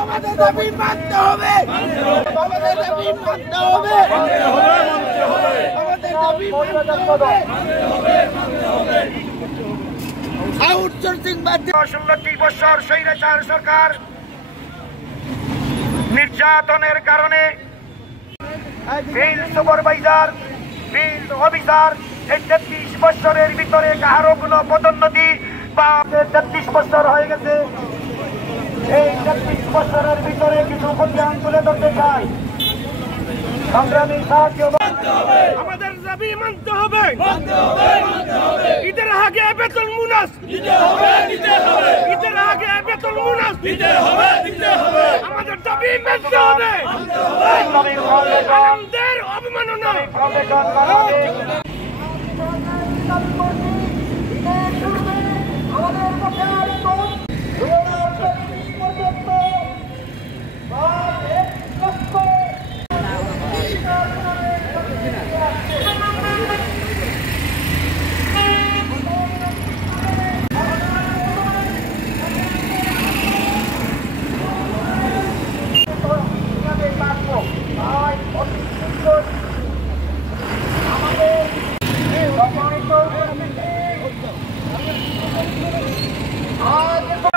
আমাদের দাবি মানতে হবে, আমাদের দাবি মানতে হবে, আমাদের দাবি মানতে হবে। আউটসোর্সিং বাদে 16 বছর স্বৈরাচার সরকার নির্যাতনের কারণে ফিল্ড সুপারভাইজার, ফিল্ড অফিসার, এই 33 বছরের ভিতরে কারো কোনো পদোন্নতি বা 33 বছর হয়ে গেছে। এই 33 বছরের ভিতরে কিছু প্রতিষ্ঠান তুলে ধরতে চাই। সংগ্রামী সাহায্য আমাদের দাবি মানতে হবে, ঈদের আগে বেতন মুনাস দিতে হবে, ঈদের আগে বেতন মুনাস দিতে হবে, আমাদের দাবি মানতে হবে। আমাদের অবমাননা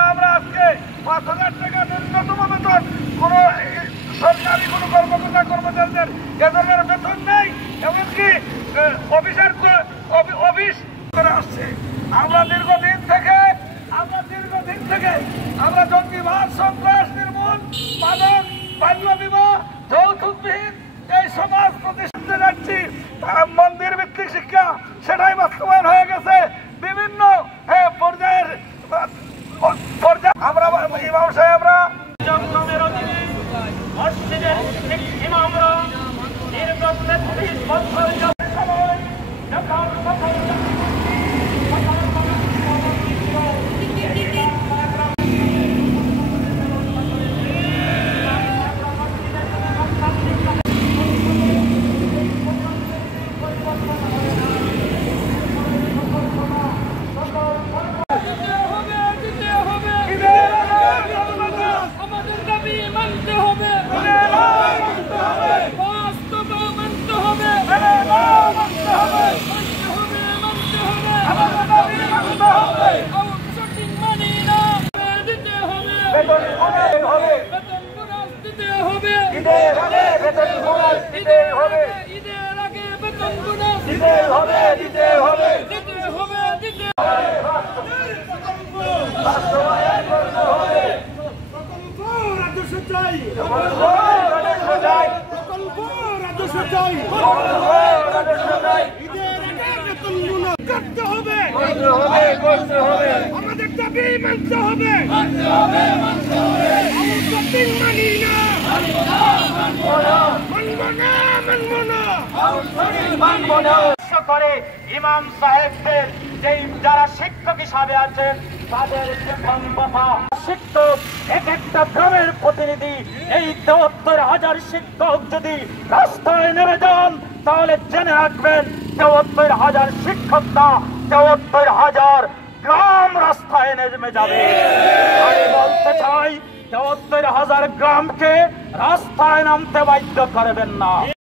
আমরা আজকে 5,000 টাকা ন্যূনতম বেতন কোন সরকারি কোন কর্মকর্তা কর্মচারীদের এ ধরনের বেতন নেই, এমনকি অফিস করে আসছে। আমরা দীর্ঘদিন থেকে আমরা জঙ্গিবাদ, সন্ত্রাস, নির্মূল, মাদক, বাল্য বিবাহ, যৌতুকবিহীন এই সমাজ প্রতিষ্ঠাতে যাচ্ছি। মন্দির ভিত্তিক শিক্ষা সেটাই বাস্তবায়ন হয়ে গেছে। বিভিন্ন পর্যায়ের আমরা ইমাম সাহেবরা মসজিদের ইমামরা দীর্ঘ 33 বছর সময় আমাদের দাবি মানতে হবে, করে ইমাম সাহেবদের যেই যারা শিক্ষক হিসাবে আছেন তাদের শিক্ষক এক একটা গ্রামের প্রতিনিধি, এই 73,000 শিক্ষক যদি রাস্তায় নেমে যান তাহলে জেনে রাখবেন 73,000 শিক্ষক না, 73,000 গ্রাম রাস্তায় নেমে যাবে। আমি বলতে চাই 73,000 গ্রামকে রাস্তায় নামতে বাধ্য করবেন না।